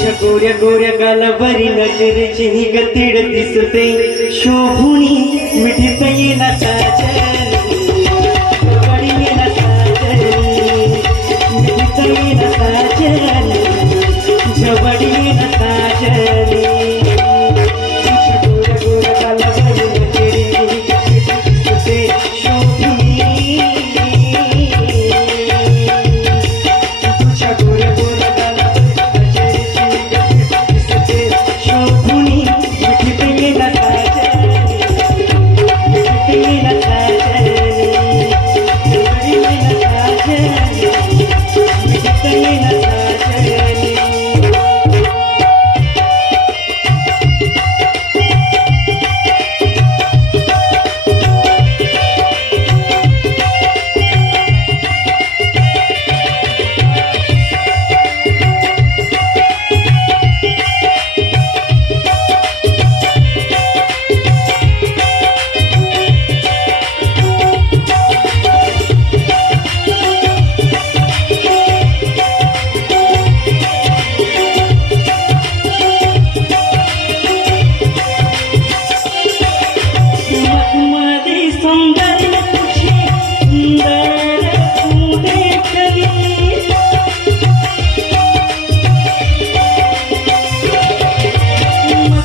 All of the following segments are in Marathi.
तुझ्या गोऱ्या गोऱ्या गालावरी नजरेची ही गतीड दिसते. शोभून मिठीत येणार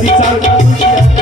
चालू